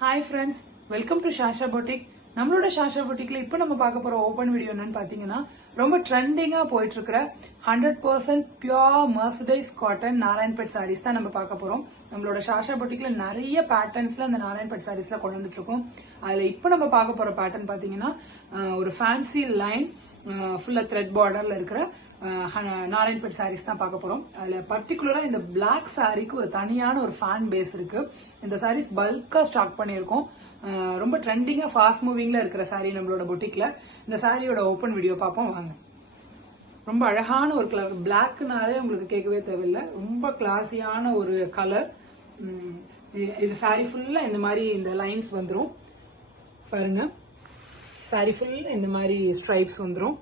Hi friends, welcome to Shasha Boutique. நம்மளோட ஷாஷா பொட்டிக்ல இப்போ நம்ம பார்க்க போற ஓபன் வீடியோ என்னன்னு பாத்தீங்கன்னா ரொம்ப ட்ரெண்டிங்கா போயிட்டு இருக்கிற 100% பியூர் மர்சடைஸ் காட்டன் நாராயண்பேட் சாரீஸ் தான் நம்ம பார்க்க போறோம். நம்மளோட ஷாஷா பொட்டிக்ல நிறைய பேட்டர்ன்ஸ்ல அந்த நாராயண்பேட் சாரீஸ்ல கொண்டு வந்துட்டு இருக்கோம். அதுல இப்போ நம்ம பார்க்க போற பேட்டர்ன் பாத்தீங்கன்னா ஒரு ஃபேன்சி லைன் ஃபுல்லா த்ரெட் பார்டர்ல இருக்கிற நாராயண்பேட் சாரீஸ் தான் பார்க்க போறோம். அதுல பர்டிகுலரா இந்த பிளாக் சாரிக்கு ஒரு தனியான ஒரு ஃபேன் பேஸ் இருக்கு. இந்த சாரீஸ் பல்கா ஸ்டாக் பண்ணியிருக்கோம். ரொம்ப ட்ரெண்டிங்கா ஃபாஸ்ட் மூவிங்ல இருக்கிற சாரீ நம்மளோட பொட்டிக்ல. இந்த சாரியோட ஓபன் வீடியோ பார்ப்போம் வாங்க. ரொம்ப அழகான ஒரு கலர், பிளாக்னாலே உங்களுக்கு கேட்கவே தேவையில்லை. ரொம்ப கிளாஸியான ஒரு கலர். இது சாரி ஃபுல்லா இந்த மாதிரி இந்த லைன்ஸ் வந்துடும் பாருங்க. சாரி ஃபுல்லா இந்த மாதிரி ஸ்ட்ரைப்ஸ் வந்துடும்.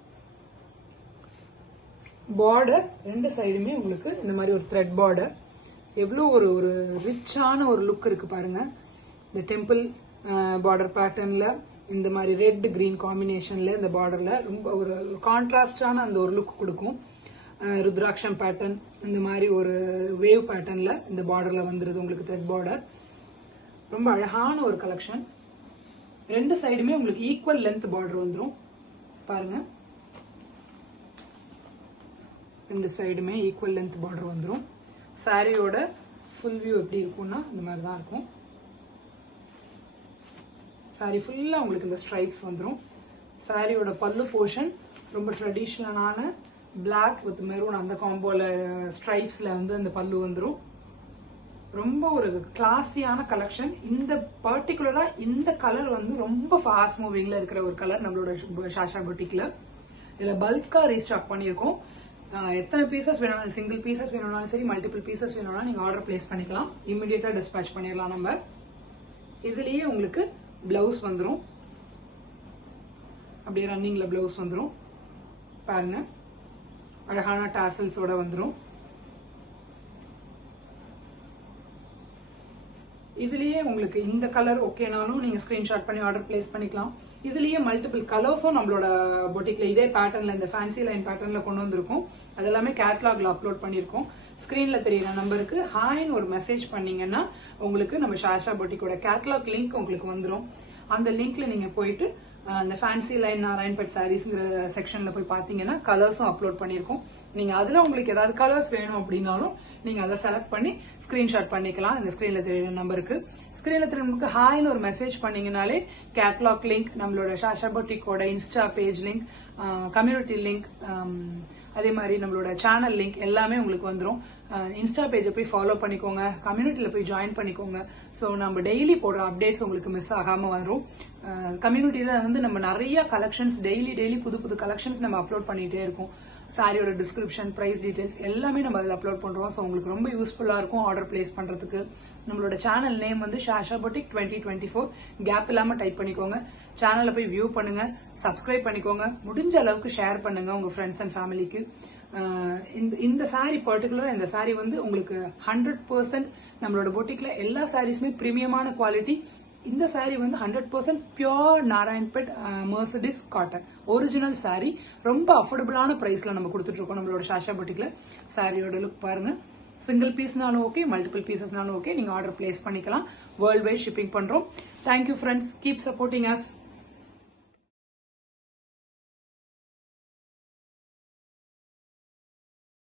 பார்டர் ரெண்டு சைடுமே உங்களுக்கு இந்த மாதிரி ஒரு த்ரெட் பார்டர். எவ்வளோ ஒரு ஒரு ரிச்சான ஒரு லுக் இருக்கு பாருங்க. இந்த டெம்பிள் பார்டர் பேட்டர்ன்ல இந்த மாதிரி ரெட் கிரீன் காம்பினேஷன்ல இந்த பார்டர்ல ரொம்ப ஒரு கான்ட்ராஸ்டான அந்த ஒரு லுக் கொடுக்கும். ருத்ராட்சம் பேட்டர்ன் இந்த மாதிரி ஒரு வேவ் பேட்டர்ன்ல இந்த பார்டர்ல வந்துருது உங்களுக்கு த்ரெட் பார்டர். ரொம்ப அழகான ஒரு கலெக்ஷன். ரெண்டு சைடுமே உங்களுக்கு ஈக்குவல் லென்த் பார்டர் வந்துடும் பாருங்க. ரெண்டு சைடுமே ஈக்குவல் லென்த் பார்டர் வந்துடும். சாரியோட ஃபுல் வியூ எப்படி இருக்கும்னா இந்த மாதிரி தான் இருக்கும். சாரி ஃபுல்லா உங்களுக்கு இந்த ஸ்ட்ரைப்ஸ் வந்துடும். சாரியோட பல்லு போர்ஷன் ரொம்ப ட்ரெடிஷ்னலான பிளாக் வித் மெரூன் அந்த காம்போல ஸ்ட்ரைப்ஸ்ல வந்து அந்த பல்லு வந்துடும். ரொம்ப ஒரு கிளாஸியான கலெக்ஷன். இந்த பர்டிகுலரா இந்த கலர் வந்து ரொம்ப ஃபாஸ்ட் மூவிங்ல இருக்கிற ஒரு கலர் நம்மளோட ஷாஷா பொட்டிக்ல. இதுல பல்கா ரீஸ்டாக் பண்ணியிருக்கோம். எத்தனை பீசஸ் வேணும்னாலும், சிங்கிள் பீசஸ் வேணும்னாலும் சரி, மல்டிபிள் பீசஸ் வேணும்னா நீங்க ஆர்டர் பிளேஸ் பண்ணிக்கலாம். இமிடியேட்டா டிஸ்பேச் பண்ணிடலாம் நம்ம. இதுலயே உங்களுக்கு பிளவுஸ் வந்துடும். அப்படியே ரன்னிங்ல பிளவுஸ் வந்துடும் பாருங்க. அழகான டாசல்ஸோட வந்துடும். இதுலயே உங்களுக்கு இந்த கலர் ஓகேனாலும் நீங்க ஸ்கிரீன்ஷாட் பண்ணி ஆர்டர் பிளேஸ் பண்ணிக்கலாம். இதுலயே மல்டிபிள் கலர்ஸும் நம்மளோட பொட்டிக்ல இதே பேட்டர்ன்ல இந்த ஃபேன்சி லைன் பேட்டர்ன்ல கொண்டு வந்திருக்கோம். அது எல்லாமே கேட்லாக்ல அப்லோட் பண்ணிருக்கோம். ஸ்கிரீன்ல தெரியுற நம்பருக்கு ஹாய்னு ஒரு மெசேஜ் பண்ணீங்கன்னா உங்களுக்கு நம்ம ஷாஷா பொட்டிக்கோட கேட்லாக் லிங்க் உங்களுக்கு வந்துடும். அந்த லிங்க்ல நீங்க போயிட்டு அந்த ஃபேன்சி லைன் நாராயண்பேட் சாரீஸ்ங்கிற செக்ஷன்ல போய் பாத்தீங்கன்னா கலர்ஸும் அப்லோட் பண்ணிருக்கோம். நீங்க அதுல உங்களுக்கு ஏதாவது கலர்ஸ் வேணும் அப்படின்னாலும் நீங்க அதை செலக்ட் பண்ணி ஸ்கிரீன்ஷாட் பண்ணிக்கலாம். இந்த ஸ்கிரீன்ல தெரியுற நம்பருக்கு ஹாய்னு ஒரு மெசேஜ் பண்ணீங்கனாலே கேட்லாக் லிங்க், நம்மளோட ஷாஷா பொட்டிக்கோட insta page link, community link, அதே மாதிரி நம்மளோட சேனல் லிங்க் எல்லாமே உங்களுக்கு வந்துடும். இன்ஸ்டா பேஜை போய் ஃபாலோ பண்ணிக்கோங்க, கம்யூனிட்டியில போய் ஜாயின் பண்ணிக்கோங்க. ஸோ நம்ம டெய்லி போடுற அப்டேட்ஸ் உங்களுக்கு மிஸ் ஆகாம வரும். கம்யூனிட்டியில வந்து நம்ம நிறைய கலெக்ஷன்ஸ் டெய்லி புது புது கலெக்ஷன்ஸ் நம்ம அப்லோட் பண்ணிட்டே இருக்கோம். சாரியோட டிஸ்கிரிப்ஷன், பிரைஸ் டீடைல்ஸ் எல்லாமே நம்ம அதில் அப்லோட் பண்றோம். ஸோ உங்களுக்கு ரொம்ப யூஸ்ஃபுல்லா இருக்கும் ஆர்டர் பிளேஸ் பண்றதுக்கு. நம்மளோட சேனல் நேம் வந்து ஷாஷா பொட்டிக் 2024. கேப் இல்லாம டைப் பண்ணிக்கோங்க. சேனலை போய் வியூ பண்ணுங்க, சப்ஸ்கிரைப் பண்ணிக்கோங்க, முடிஞ்ச அளவுக்கு ஷேர் பண்ணுங்க உங்க ஃப்ரெண்ட்ஸ் அண்ட் ஃபேமிலிக்கு. இந்த சாரி பர்டிகுலரா இந்த சாரி வந்து உங்களுக்கு 100% நம்மளோட பொட்டிக்ல எல்லா சாரீஸுமே பிரீமியமான குவாலிட்டி. இந்த சாரி வந்து 100% pure Narayanpet Mercedes cotton original sorry. ரொம்ப அஃபோர்டபுளான பிரைஸ்ல நம்ம கொடுத்துட்டு இருக்கோம் நம்மளோட ஷாஷா பொட்டிக்ல. சாரியோட லுக் பாருங்க. சிங்கிள் பீஸ்னாலும் ஓகே, மல்டிபிள் பீசஸ்னாலும் ஓகே, நீங்க ஆர்டர் பிளேஸ் பண்ணிக்கலாம். வேர்ல்ட் வைட் ஷிப்பிங் பண்றோம். Thank you friends, keep supporting us.